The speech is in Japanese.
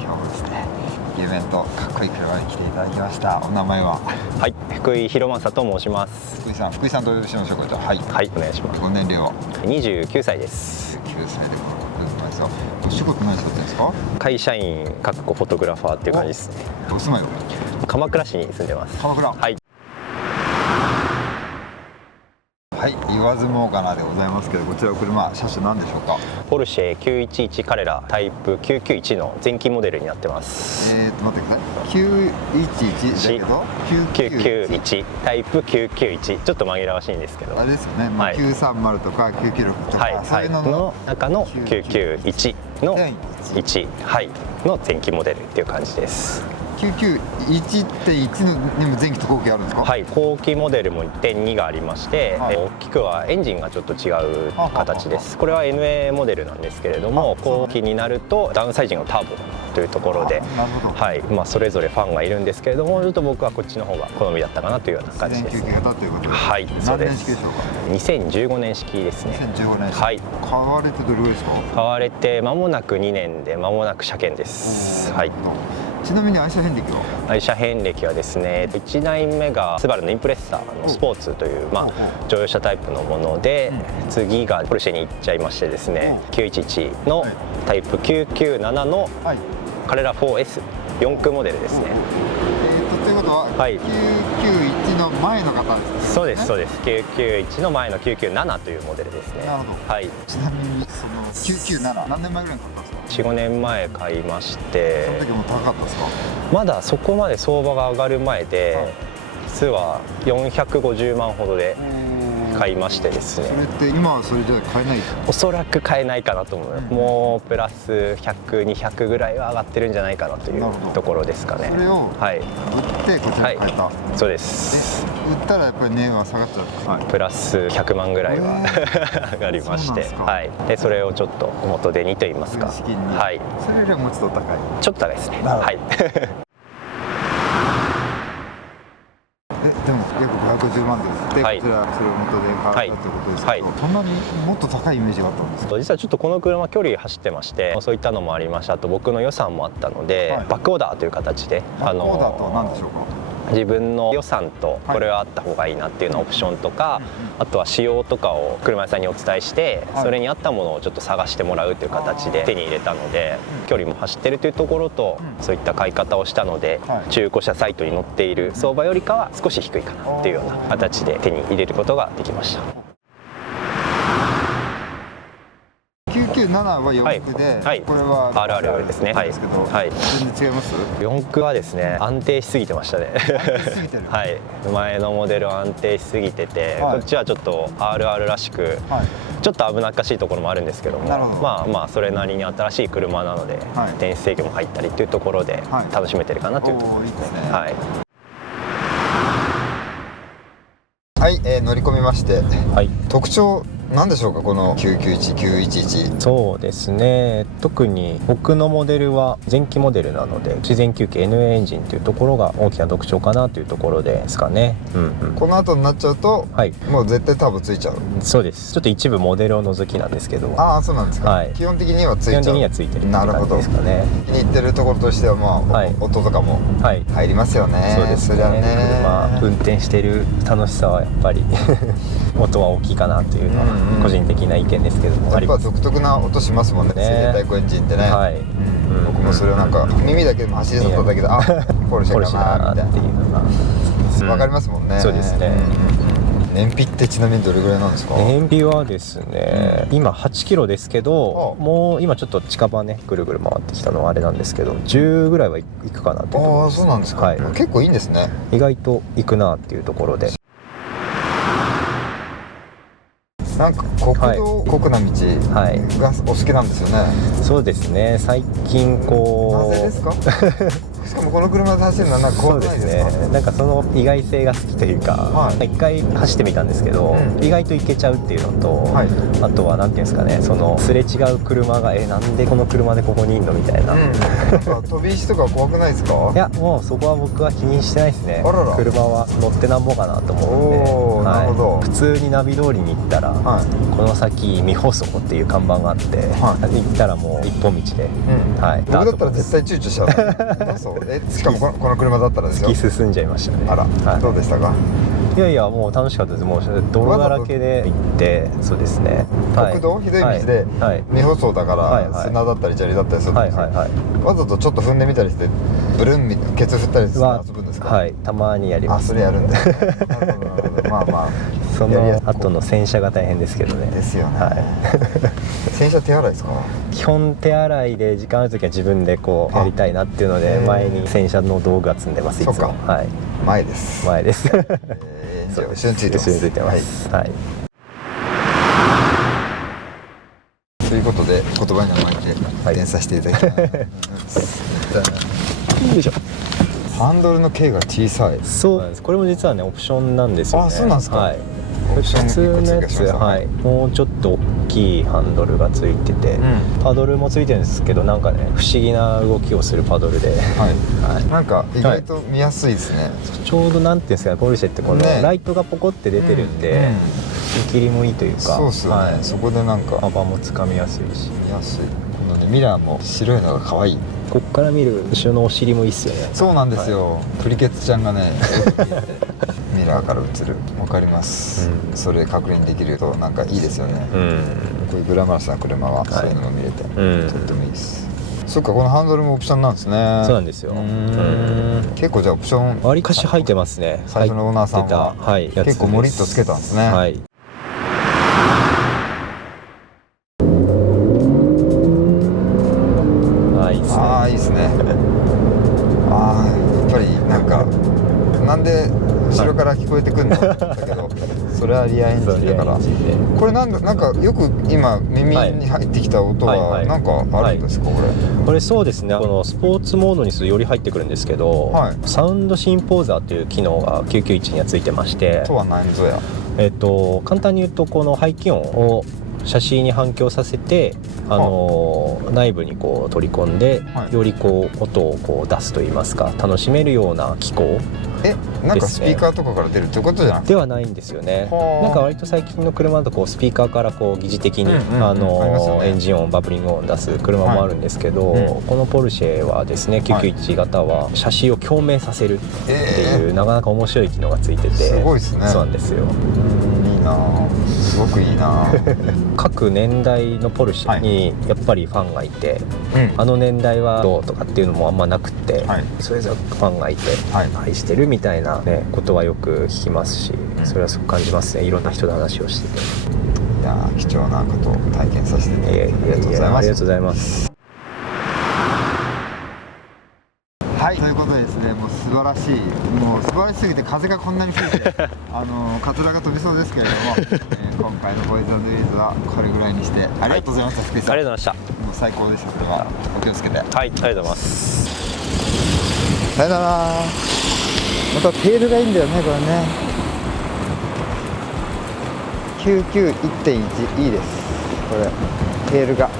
今日もですねイベントかっこいい車に来ていただきました。お名前は？はい、福井博正と申します。福井さんとお呼びしましょうか。じゃあはい、はい、お願いします。ご年齢は29歳です。9歳で車ですよ。お仕事何されてるんですか？会社員かっこフォトグラファーっていう感じですね。お住まいは？鎌倉市に住んでます。鎌倉。はいはい、言わずもがなでございますけど、こちらの車、車種何でしょうか？ポルシェ911カレラタイプ991の前期モデルになってます。待ってください。911だけど991タイプ991、ちょっと紛らわしいんですけど、あれですよね、まあ、930とか996とか、そういうのの中の991の1、はい、の前期モデルっていう感じです。991.1 のにも前期と後期あるんですか？はい、後期モデルも 1.2 がありまして、はい、大きくはエンジンがちょっと違う形です。これは NA モデルなんですけれども、後期になるとダウンサイジングのターボというところで、はい、まあ、それぞれファンがいるんですけれども、ちょっと僕はこっちの方が好みだったかなというような感じです。はい、そうです。2015年式ですね。2015年式。はい。買われてどれぐらいですか？買われて間もなく2年で間もなく車検です。はい。ちなみに愛車遍歴は？愛車遍歴はですね、1台目がスバルのインプレッサーのスポーツという、まあ、乗用車タイプのもので、次がポルシェに行っちゃいましてですね、911のタイプ997のカレラ 4S 4駆モデルですね。ということは、はい、991の前の方ですね。そうですそうです。991の前の997というモデルですね。なるほど。はい。ちなみにその997何年前ぐらいに買ったんですか？4、5年前買いまして、その時も高かったですか？まだそこまで相場が上がる前で、実は450万ほどで買いましてですね。それって今はそれじゃ買えない？おそらく買えないかなと思う。もうプラス100、200ぐらいは上がってるんじゃないかなというところですかね。それを売ってこちらに買えた？そうです。売ったらやっぱり値は下がっちゃった？プラス100万ぐらいは上がりまして、はい。でそれをちょっと元手にと言いますか。はい。それよりはもうちょっと高い？ちょっと高いですね。はい。でも約550万で売って、こちらそれを元で買ったということですけど、そんなにもっと高いイメージがあったんですか？実はちょっとこの車距離走ってまして、そういったのもありました。あと僕の予算もあったので、バックオーダーという形で、バックオーダーとは何でしょうか？自分の予算とこれはあった方がいいなっていうのオプションとか、あとは仕様とかを車屋さんにお伝えして、それに合ったものをちょっと探してもらうという形で手に入れたので、距離も走ってるというところと、そういった買い方をしたので、中古車サイトに載っている相場よりかは少し低いかなっていうような形で手に入れることができました。997は4駆で、これは RR ですね。はい。ですけど、全然違います？ 4駆はですね、安定しすぎてましたね。はい。前のモデルは安定しすぎてて、こっちはちょっと RR らしく、ちょっと危なっかしいところもあるんですけども、まあまあそれなりに新しい車なので、電子制御も入ったりというところで楽しめてるかなというところですね。はい。はい、乗り込みまして、特徴何でしょうか、この991、911。そうですね、特に僕のモデルは前期モデルなので、自然吸気 NA エンジンというところが大きな特徴かなというところですかね。この後になっちゃうと、もう絶対ターボついちゃう？そうです。ちょっと一部モデルを除きなんですけど。ああ、そうなんですか。基本的にはついちゃう？基本的にはついてるって感じですかね。気に入ってるところとしては、まあ、音とかも入りますよね。そうですね。車運転してる楽しさはやっぱり音は大きいかなというのは個人的な意見ですけども、やっぱ独特な音しますもんね、生太鼓エンジンってね。僕もそれをなんか耳だけでも走り去っただけで、あ、ポルシェだなみたいなっていうのが分かりますもんね。そうですね。燃費ってちなみにどれぐらいなんですか？燃費はですね、今8キロですけど、もう今ちょっと近場ねぐるぐる回ってきたのはあれなんですけど、10ぐらいはいくかなというところです。ああ、そうなんですか。結構いいんですね。意外といくなっていうところで。なんか国道、酷な道がお好きなんですよね。そうですね。最近こう。なぜですか？しかもこの車で走るのはなんか怖くないですか？そうですね、なんかその意外性が好きというか、一回走ってみたんですけど、意外といけちゃうっていうのと、あとはなんていうんですかね、そのすれ違う車がなんでこの車でここにいんのみたいな、飛び石とか怖くないですか？いや、もうそこは僕は気にしてないですね。あらら、車は乗ってなんぼかなと思うんで、なるほど。普通にナビ通りに行ったら、この先未舗装っていう看板があって、行ったらもう一本道で、僕だったら絶対躊躇しちゃう。しかもこの車だったらですよ。突き進んじゃいましたね。あら、どうでしたか？いやいや、もう楽しかったです。もう泥だらけで行って、そうですね、国道、ひどい道で未舗装だから砂だったり砂利だったりするんですよ。わざとちょっと踏んでみたりしてブルンみたいなケツ振ったりして遊ぶんですか？はい、たまにやります。それやるんだ。まあまあ、その後の洗車が大変ですけどね。ですよね。洗車手洗いですか？基本手洗いで、時間ある時は自分でこうやりたいなっていうので、前に洗車の道具は積んでます。いつも。前です。前です。後ろについてます。後ろについてます。はい。ということで、言葉に甘えて運転させていただきます。よいしょ。ハンドルの径が小さい。そうなんです。これも実はね、オプションなんですよね。そうなんですか。普通のやつ、もうちょっと大きいハンドルがついてて、パドルもついてるんですけど、なんかね、不思議な動きをするパドルで、なんか意外と見やすいですね。ちょうどなんていうんですかね、ポルシェってこのライトがポコって出てるんで、見切りもいいというか、そうですよね。そこでなんか幅もつかみやすいし、見やすい。このね、ミラーも白いのが可愛い。こっから見る後ろのお尻もいいっすよね。そうなんですよ。プリケツちゃんがね、ミラーから映る。わかります。それ確認できるとなんかいいですよね。こういうグラマラスな車はそういうのも見れて、とってもいいです。そっか、このハンドルもオプションなんですね。そうなんですよ。結構じゃあオプション割りかし入ってますね。最初のオーナーさんは結構モリッとつけたんですね。はい。いいですね。やっぱりなんかなんで後ろから聞こえてくるのって思ったけど、それはリアエンジンだから。これなんかよく今耳に入ってきた音はなんかあるんですか？これそうですね、このスポーツモードにするとより入ってくるんですけど、サウンドシンポーザーという機能が991にはついてまして、とは何ぞや。簡単に言うと、この排気音をシャシーに反響させて、内部にこう取り込んで、よりこう音をこう出すといいますか、楽しめるような機構。なんかスピーカーとかから出るってことじゃなくて？ではないんですよね。なんか割と最近の車だとこうスピーカーからこう疑似的にエンジン音、バブリング音を出す車もあるんですけど、このポルシェはですね、991型はシャシーを共鳴させるっていう、なかなか面白い機能がついてて、すごいですね。そうなんですよ。いいな、すごくいいな。各年代のポルシェにやっぱりファンがいて、あの年代はどうとかっていうのもあんまなくて、それぞれファンがいて愛してるみたいなね、ことはよく聞きますし、それはすごく感じますね。いろんな人と話をしてて、いや貴重なことを体験させていただいてありがとうございます。ありがとうございます。はい、ということでですね、もう素晴らしい、もう素晴らしすぎて風がこんなに吹いてカツラが飛びそうですけれども、今回のボーイズ&ウィーズはこれぐらいにしてありがとうございました。福井さん、ありがとうございました。もう最高でした。これはお気をつけて。はい、ありがとうございます。さよなら。またテールがいいんだよね、これね。99.1 いいです、これテールが。